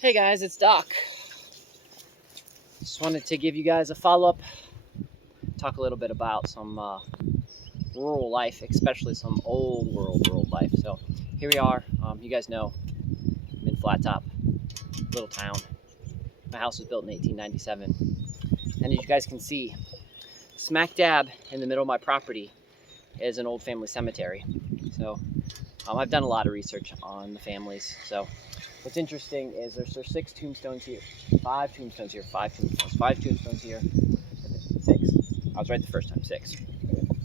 Hey guys, it's Doc. Just wanted to give you guys a follow-up, talk a little bit about some rural life, especially some old world life. So here we are. You guys know I'm in Flat Top, little town. My house was built in 1897, and as you guys can see, smack dab in the middle of my property is an old family cemetery. So I've done a lot of research on the families. So what's interesting is there's 6 tombstones here, 5 tombstones here, 5 tombstones here, 6. I was right the first time, 6.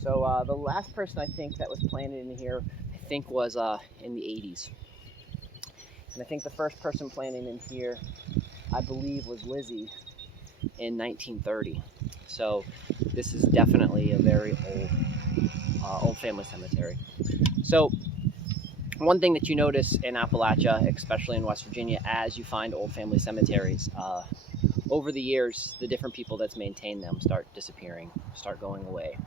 So the last person I think that was planted in here, I think was in the 80s. And I think the first person planted in here, I believe, was Lizzie in 1930. So this is definitely a very old family cemetery. So one thing that you notice in Appalachia, especially in West Virginia, as you find old family cemeteries, over the years, the different people that's maintained them start disappearing, start going away,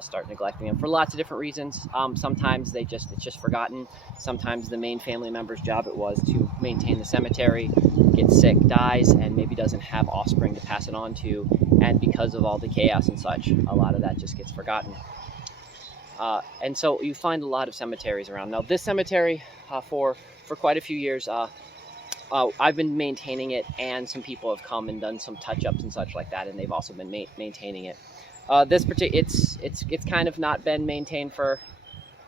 start neglecting them for lots of different reasons. Sometimes it's just forgotten. Sometimes the main family member's job it was to maintain the cemetery, gets sick, dies, and maybe doesn't have offspring to pass it on to. And because of all the chaos and such, a lot of that just gets forgotten. And so you find a lot of cemeteries around. Now this cemetery, for quite a few years, I've been maintaining it, and some people have come and done some touch-ups and such like that, and they've also been maintaining it. It's kind of not been maintained for,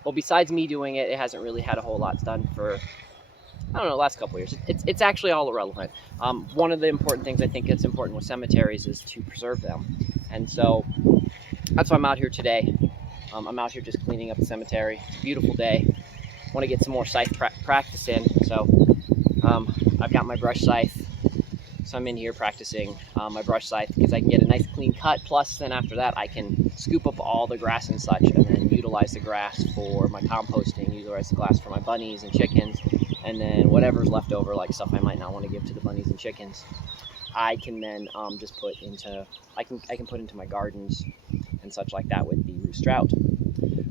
well, besides me doing it, it hasn't really had a whole lot done for, I don't know, the last couple of years. It's actually all irrelevant. One of the important things I think that's important with cemeteries is to preserve them, and so that's why I'm out here today. I'm out here just cleaning up the cemetery. It's a beautiful day. I want to get some more scythe practice in, so I've got my brush scythe. So I'm in here practicing my brush scythe because I can get a nice clean cut. Plus, then after that, I can scoop up all the grass and such, and then utilize the grass for my composting, utilize the grass for my bunnies and chickens, and then whatever's left over, like stuff I might not want to give to the bunnies and chickens, I can then just put into, I can put into my gardens and such like that with the roost drought.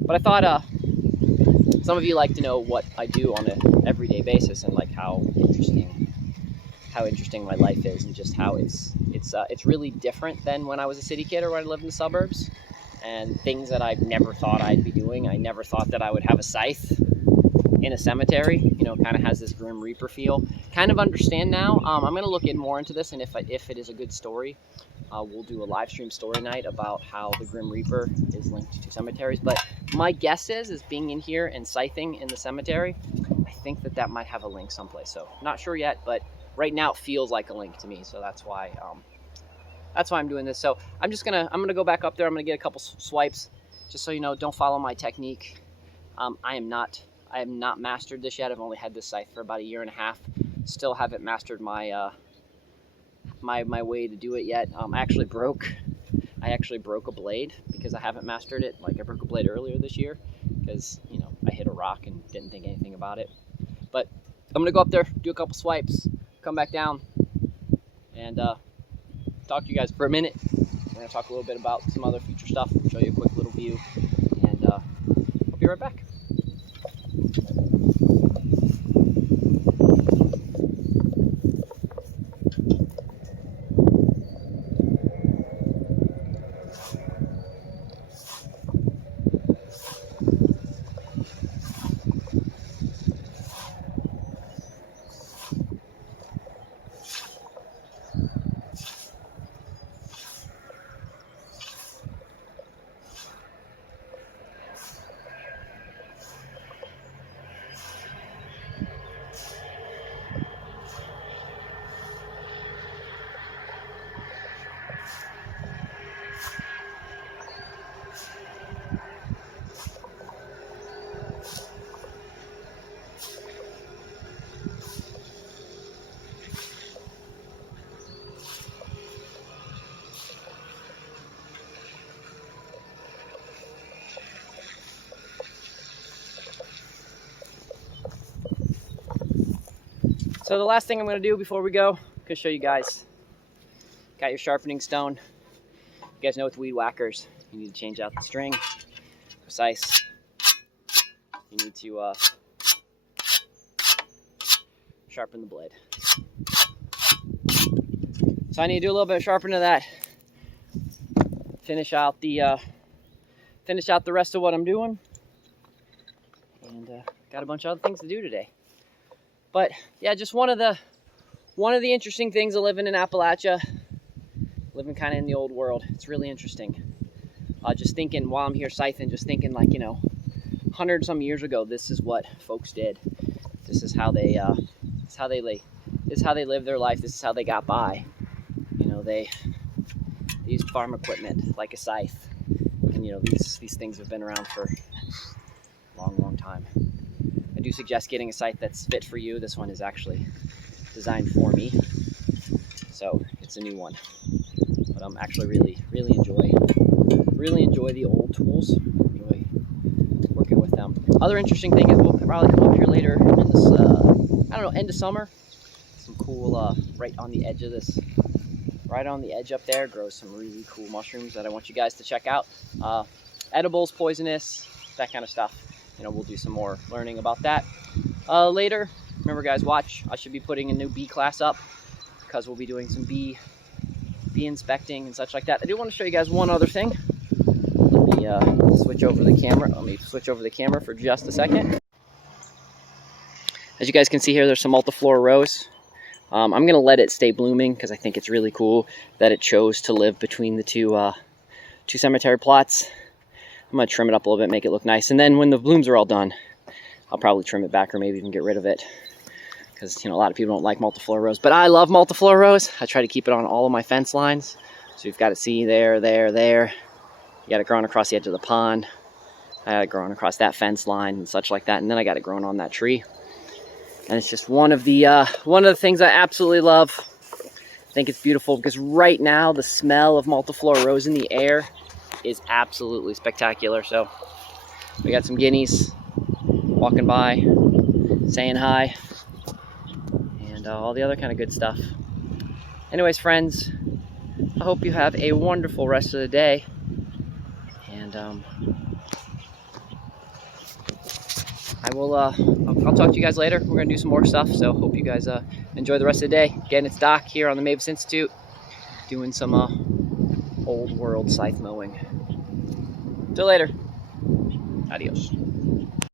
But I thought some of you like to know what I do on an everyday basis, and like how interesting my life is, and just how it's really different than when I was a city kid or when I lived in the suburbs, and things that I never thought I'd be doing. I never thought that I would have a scythe in a cemetery. You know, kind of has this Grim Reaper feel. Kind of understand now. I'm going to look in more into this, and if it is a good story, we'll do a live stream story night about how the Grim Reaper is linked to cemeteries. But my guess is being in here and scything in the cemetery, I think that might have a link someplace. So not sure yet, but right now it feels like a link to me. So that's why I'm doing this. So I'm gonna go back up there. I'm gonna get a couple swipes, just so you know. Don't follow my technique. I have not mastered this yet. I've only had this scythe for about a year and a half. Still haven't mastered my my way to do it yet. I actually broke a blade because I haven't mastered it. Like, I broke a blade earlier this year because, you know, I hit a rock and didn't think anything about it. But I'm gonna go up there, do a couple swipes, come back down, and talk to you guys for a minute. We're gonna talk a little bit about some other future stuff, show you a quick little view, and I'll be right back. So the last thing I'm going to do before we go, I'm going to show you guys. Got your sharpening stone. You guys know with weed whackers, you need to change out the string. Precise. You need to sharpen the blade. So I need to do a little bit of sharpening of that. Finish out the rest of what I'm doing. And got a bunch of other things to do today. But yeah, just one of the interesting things of living in Appalachia, living kind of in the old world. It's really interesting. Just thinking while I'm here scything, just thinking like, 100 some years ago, this is what folks did. This is how they lived their life. This is how they got by. They used farm equipment like a scythe, and these things have been around for a long time. I do suggest getting a scythe that's fit for you. This one is actually designed for me, so it's a new one. But I'm actually really enjoy the old tools. Enjoy working with them. Other interesting thing is we'll probably come up here later in this end of summer. Some cool right on the edge of this. Right on the edge up there grows some really cool mushrooms that I want you guys to check out. Edibles, poisonous, that kind of stuff. We'll do some more learning about that later. Remember guys, watch. I should be putting a new bee class up because we'll be doing some bee inspecting and such like that. I do want to show you guys one other thing. Let me switch over the camera. Let me switch over the camera for just a second. As you guys can see here, there's some Multiflora Rose. I'm going to let it stay blooming because I think it's really cool that it chose to live between the two cemetery plots. I'm going to trim it up a little bit, make it look nice. And then when the blooms are all done, I'll probably trim it back or maybe even get rid of it. Because, a lot of people don't like Multiflora Rose. But I love Multiflora Rose. I try to keep it on all of my fence lines. So you've got to see there. You got it growing across the edge of the pond. I got it growing across that fence line and such like that. And then I got it growing on that tree. And it's just one of the things I absolutely love. I think it's beautiful because right now the smell of Multiflora Rose in the air is absolutely spectacular. So we got some guineas walking by, saying hi, and all the other kind of good stuff. Anyways, friends, I hope you have a wonderful rest of the day. And I'll talk to you guys later. We're gonna do some more stuff, so hope you guys enjoy the rest of the day. Again, it's Doc here on the Mavis Institute, doing some old world scythe mowing. Till later. Adios.